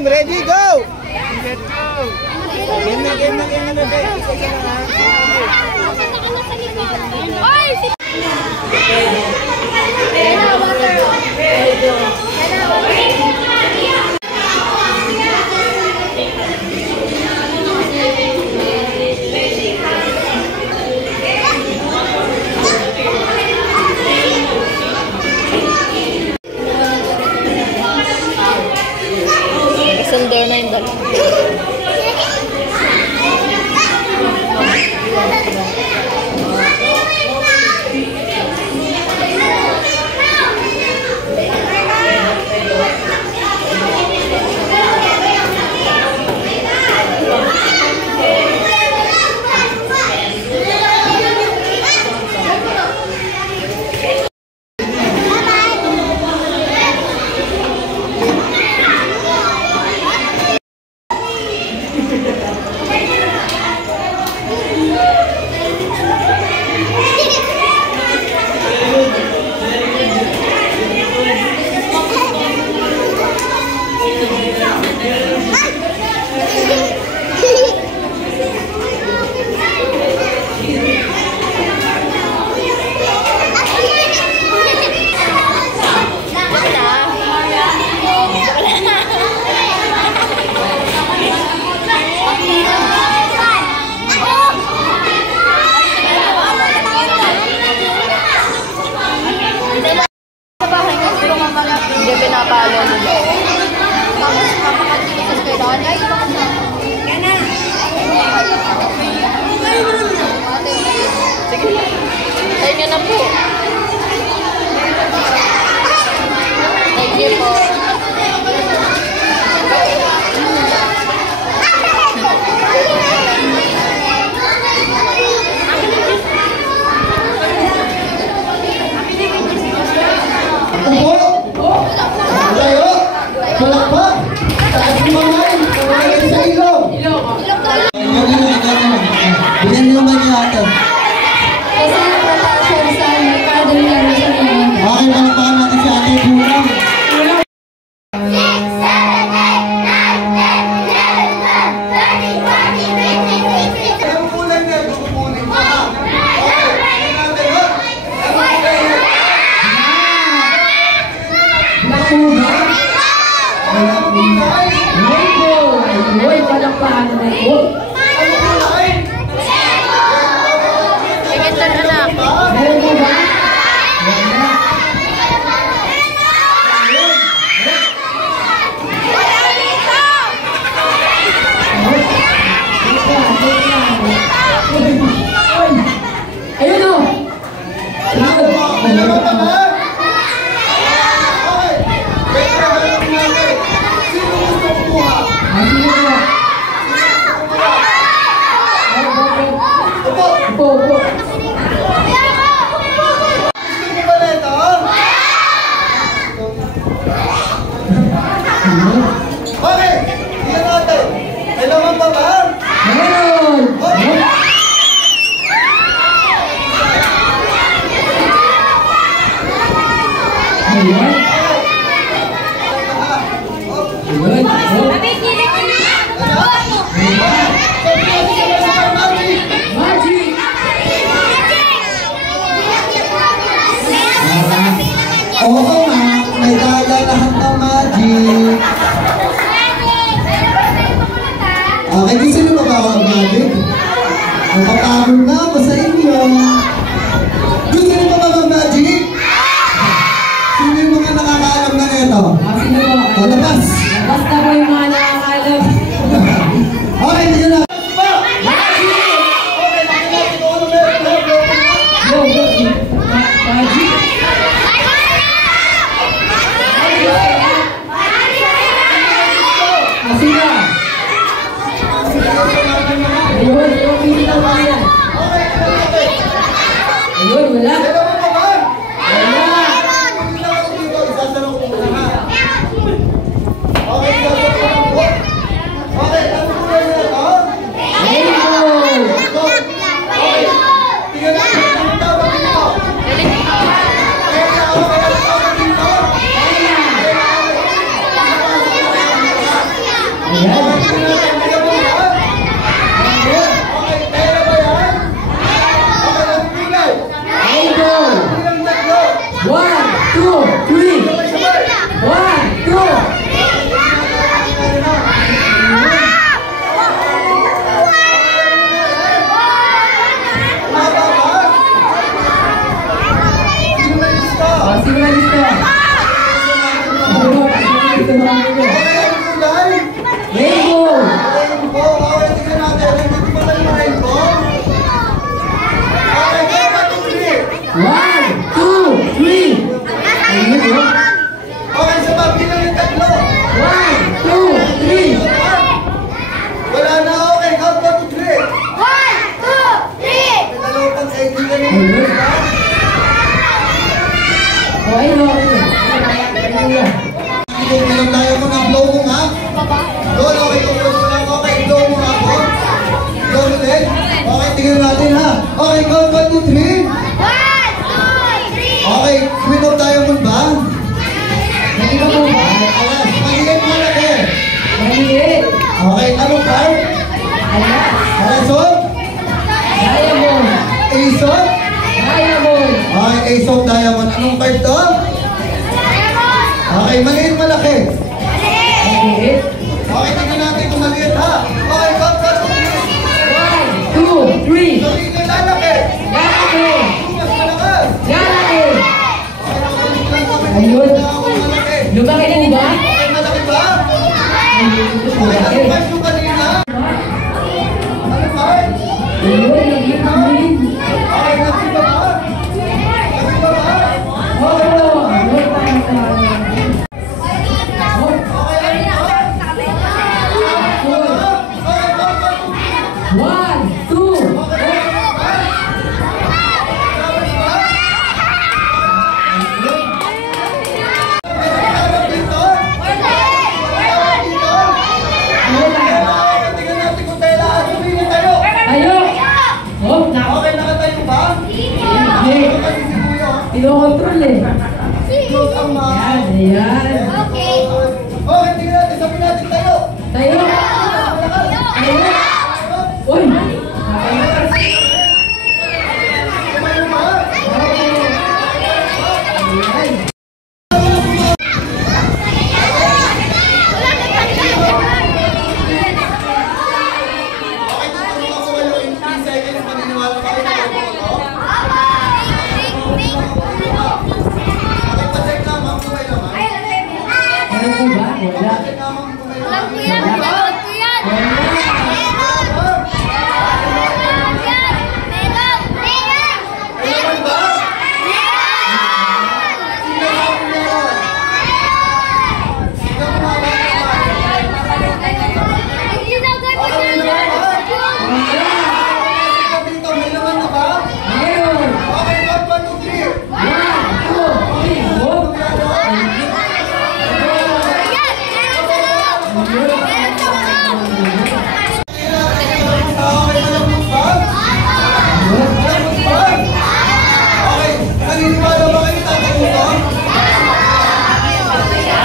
Game, ready, go! Let's go! Game na, game na, game na, guys. Oy! Sundar na yung dalawa. Hindi pinapalo nila. Tapos kapakagin sa kailangan ay yan na. Sige. Tayo nyo na po. Thank you po. Bilan naman niya ito. Kasi napatasyon sa merkado niya rin siya naman. Okay, palakpakan natin si Ate Bulang. Ang bulan niya, kukunin mo ha. Nakuha? Uy, palakpakan naman po. Meron mo ba? Ayun o! Okay, tingnan natin. Kailangan ba ba? Meron! Ayan. Oo nga, may dala lahat ng magic. Okay, gusto niyo ba ba ang magic? Napapagod na ako sa inyo. Gusto niyo ba ang magic? Sino yung mga nakakaalam na nito? Sino ba? O, labas! Basta ko yung mga nakakalam. Okay, hindi na. Go, go. Magic. Sino? Ayun, yung pinita mo yan. Ayun, wala. Okay to? Okay, maliit, malaki. Okay, tingnan natin kung maliit ha. Okay, go. 1, 2, 3. Sabihin nyo lalaki. Lalaki. Mas malakas. Lalaki. Okay, Ayun. malaki. Lumaki na ba? Okay, malaki ba? Okay, Lumaki. ano yung kanina? Ano ba? Ayun, naging amin. Okay, nagsiba ba? Nagsiba ba? Oo. Ayun, tama. One, two. Tingnan natin kung tayo lahat. Tumingin tayo. Tayo. Oh, Okay, nakatayo ba? Hindi. Kasi si Kuya. Ino-control eh. Close ang mga. Ayan. Okay, tingnan natin. Sabihin natin tayo. Tayo. Tayo. Uy. Tumayo ba? Okay, dito mo ako kayo in 3 seconds. Maniniwala pa kayo na ako. Okay, pa-check na. Ma'am, kumay naman. Ano po ba? Wala. Check na, ma'am, kumay naman. Alam ko yan, napanood ko yan. Kailan ba? Sino sabi niya? Sino mga dito, may laman na ba? Meron. Okay, 1, 2, 3. 1, 2, 3. Oh. Okay, malambot ba? Malambot ba? Okay, naniniwala ba kayo tatay mo to?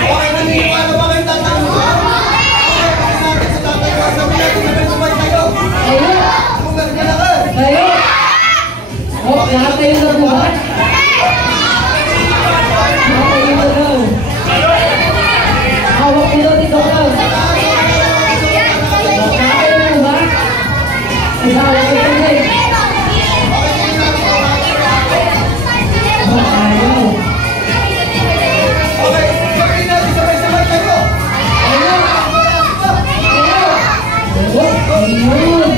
Okay, naniniwala ba kayo tatay mo to? Okay, kasi natin sa tatay mo. Sabi natin sabay-sabay tayo. Tayo. Kung nagkalakas. Tayo. Oh, lahat tayo na po ba? Lahat tayo na daw. Hawak ko daw dito ka. Lahat tayo na ba? Hawak ko daw eh. Oh, ayaw. Okay, sabihin natin sabay-sabay tayo. Ayaw. Ayaw. Oh, ayun.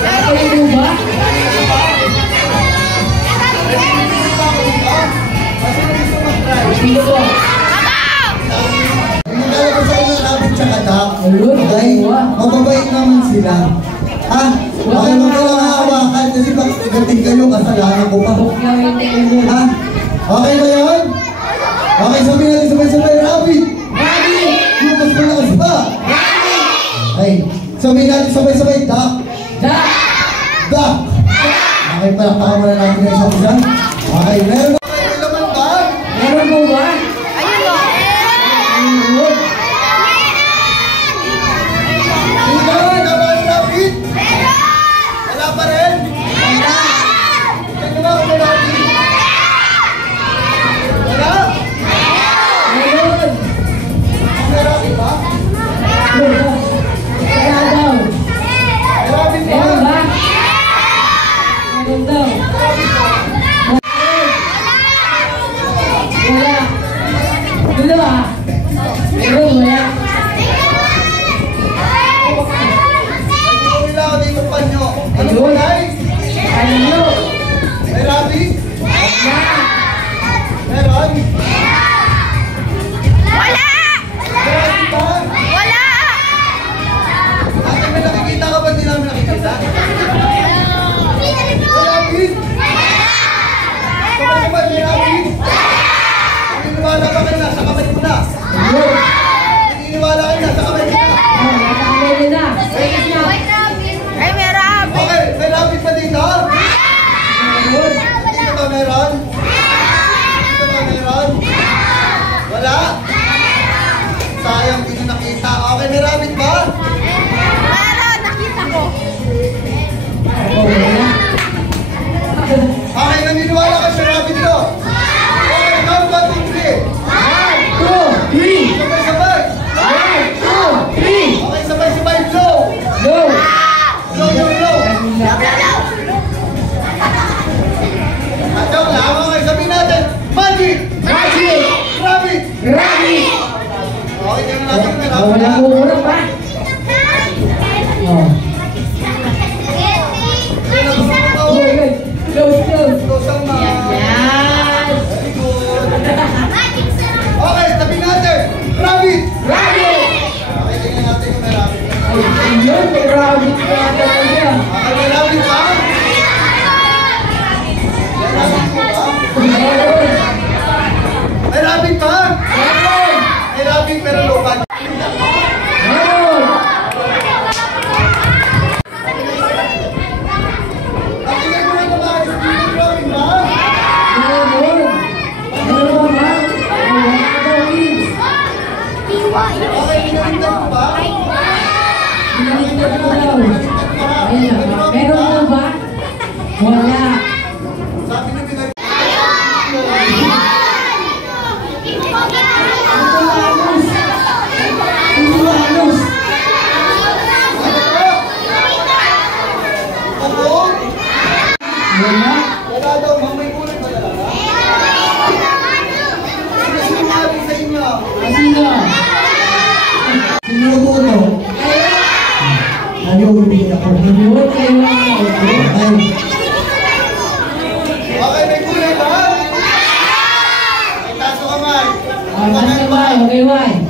Lahat tayo na ba? Kasi gusto mag-try. Dito po. Nagkala ko sa inyo namin tsaka dak. Ayun, Okay? dalawa. Mababait naman sila. Ha? Okay, huwag kayo hawakan kasi pag gating kayo, kasalanan ko pa. Bukyaw tayo. Ha? Okay ba yun? Okay, sabihin natin sabay-sabay, Rabbit! Rabbit! Yung mas malakas pa! Ay, sabihin natin sabay-sabay, Duck! Duck! Duck! Okay, palakpakan muna natin ng isang isa. Okay, meron ba kayo laman ba? Meron po ba? Ayun o. Ayun. Hindi na ba ang Rabbit? Wala pa rin? Ito ba kung may Rabbit? Wala? Ayun. May Rabbit ba? Kaya daw. May Rabbit ba? Meron ba? Meron daw. Wala. Dulo ah. Meron, wala. Wala ako dito panyo. Ano ba guys? Ano? May Rabbit? Wala. Meron? Wala! May Rabbit ba? Wala! Ate, may nakikita ka ba? Hindi namin nakikita. May Rabbit? Sabay-sabay, may Rabbit? Naniniwala ba kayo nasa kamay mo na? Ayun. Naniniwala kayo nasa kamay mo na? Oh, nakakamay nyo na. Ayun na. Ay, may rabbit! Okay, may Rabbit ba dito? Ayun. Dito ba meron? Dito ba meron? Wala? Sayang, hindi nyo nakita. Okay, may Rabbit ba? Meron! Nakita ko! Oh, wala. Okay, naniniwala ka sa Rabbit ko? daw. Ayan na. Meron mo ba? Wala. Sabi na pinag... Wala. Wala daw, mamay kulay ba talaga? Sino sinungaling sa inyo? Sino? Sino tuto? Ano yung bibigyan ako? Yun, kayo lang ako. Ay. Okay, may kulay ba? May taso kamay. Ano ba? Okay, why?